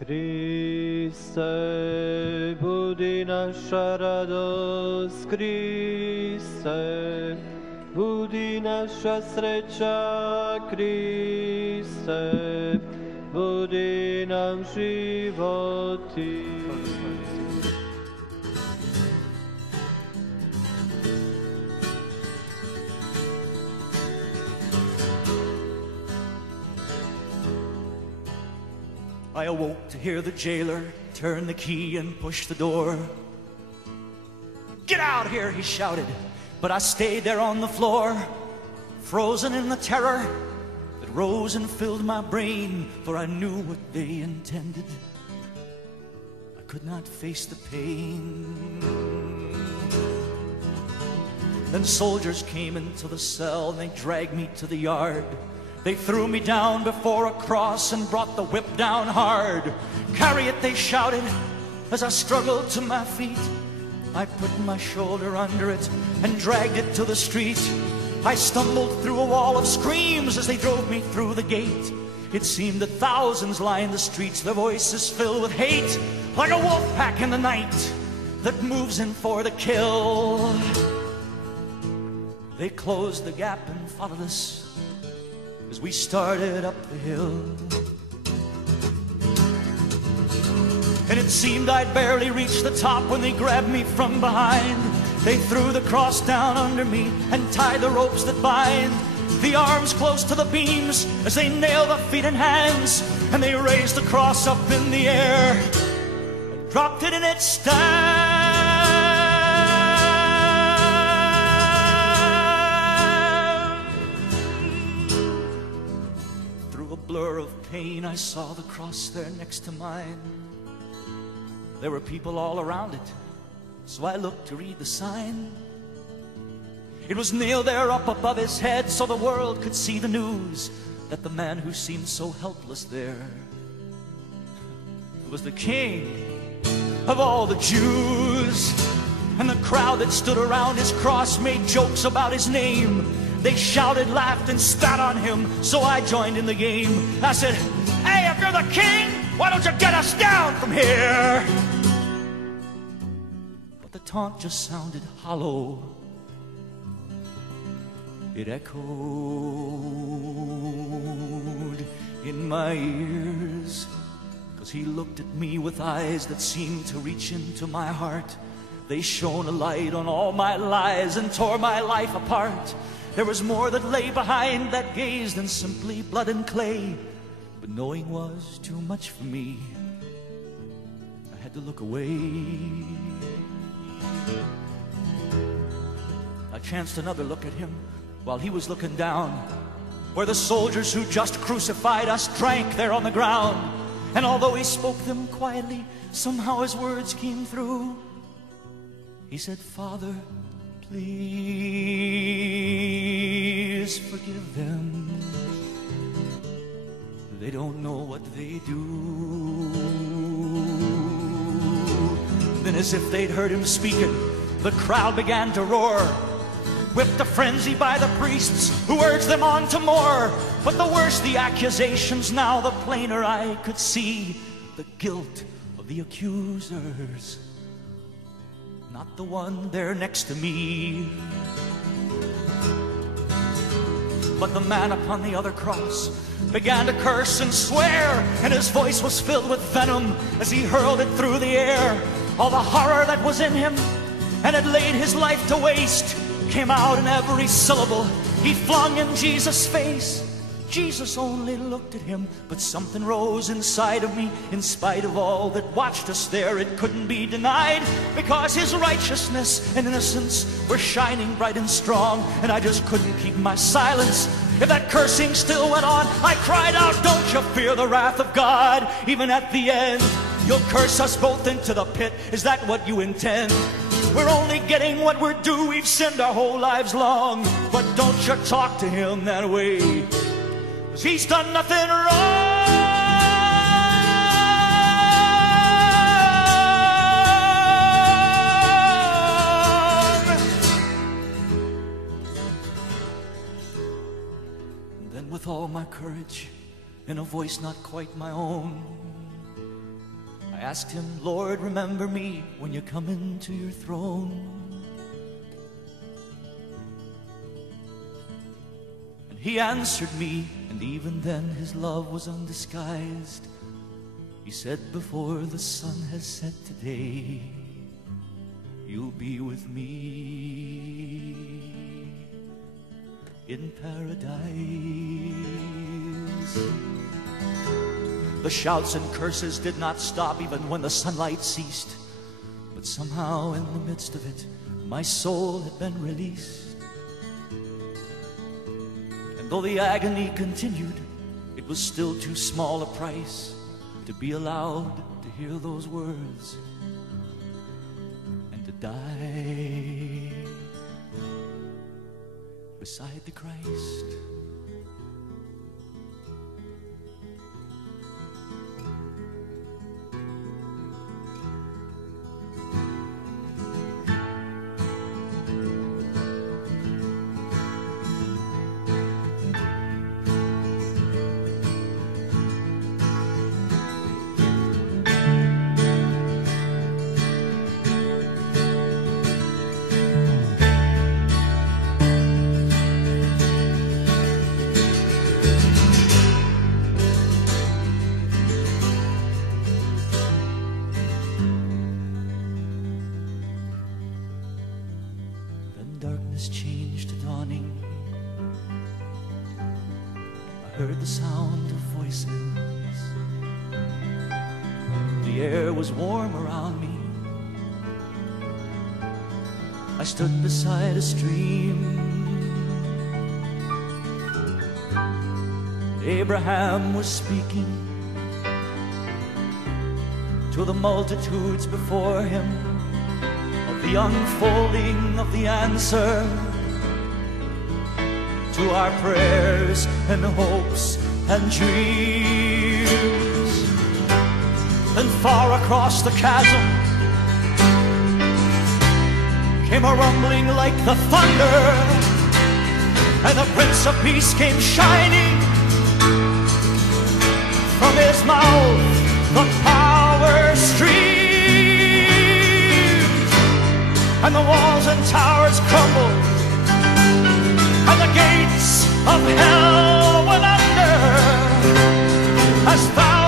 Kriste, budi naša radost, Kriste, budi naša sreća, Kriste, budi nam životi. I awoke to hear the jailer turn the key and push the door. "Get out here," he shouted, but I stayed there on the floor, frozen in the terror that rose and filled my brain, for I knew what they intended. I could not face the pain. Then soldiers came into the cell and they dragged me to the yard. They threw me down before a cross and brought the whip down hard. "Carry it," they shouted, as I struggled to my feet. I put my shoulder under it and dragged it to the street. I stumbled through a wall of screams as they drove me through the gate. It seemed that thousands lined the streets, their voices filled with hate, like a wolf pack in the night that moves in for the kill. They closed the gap and followed us as we started up the hill. And it seemed I'd barely reached the top when they grabbed me from behind. They threw the cross down under me and tied the ropes that bind the arms close to the beams as they nailed the feet and hands. And they raised the cross up in the air and dropped it in its stand. Through a blur of pain, I saw the cross there next to mine. There were people all around it, so I looked to read the sign. It was nailed there up above his head so the world could see the news that the man who seemed so helpless there was the King of all the Jews. And the crowd that stood around his cross made jokes about his name. They shouted, laughed, and spat on him, so I joined in the game. I said, "Hey, if you're the King, why don't you get us down from here?" But the taunt just sounded hollow. It echoed in my ears, 'cause he looked at me with eyes that seemed to reach into my heart. They shone a light on all my lies and tore my life apart. There was more that lay behind that gaze than simply blood and clay. But knowing was too much for me. I had to look away. I chanced another look at him while he was looking down, where the soldiers who just crucified us drank there on the ground. And although he spoke them quietly, somehow his words came through. He said, "Father, please forgive them. They don't know what they do." Then, as if they'd heard him speaking, the crowd began to roar, whipped to frenzy by the priests who urged them on to more. But the worse the accusations, now the plainer I could see the guilt of the accusers, not the one there next to me. But the man upon the other cross began to curse and swear, and his voice was filled with venom as he hurled it through the air. All the horror that was in him and had laid his life to waste came out in every syllable he flung in Jesus' face. Jesus only looked at him, but something rose inside of me. In spite of all that watched us there, it couldn't be denied, because his righteousness and innocence were shining bright and strong, and I just couldn't keep my silence. If that cursing still went on, I cried out, "Don't you fear the wrath of God? Even at the end, you'll curse us both into the pit. Is that what you intend? We're only getting what we're due. We've sinned our whole lives long. But don't you talk to him that way, 'cause he's done nothing wrong." And then with all my courage, in a voice not quite my own, I asked him, Lord, remember me when you come into your throne. And he answered me, and even then his love was undisguised. He said, before the sun has set today, you'll be with me in paradise. The shouts and curses did not stop even when the sunlight ceased. But somehow in the midst of it, my soul had been released. And though the agony continued, it was still too small a price to be allowed to hear those words and to die beside the Christ. Changed to dawning. I heard the sound of voices. The air was warm around me. I stood beside a stream. Abraham was speaking to the multitudes before him, the unfolding of the answer to our prayers and hopes and dreams. Then far across the chasm came a rumbling like the thunder, and the Prince of Peace came shining from his mouth, the power stream. And the walls and towers crumbled, and the gates of hell went under as fast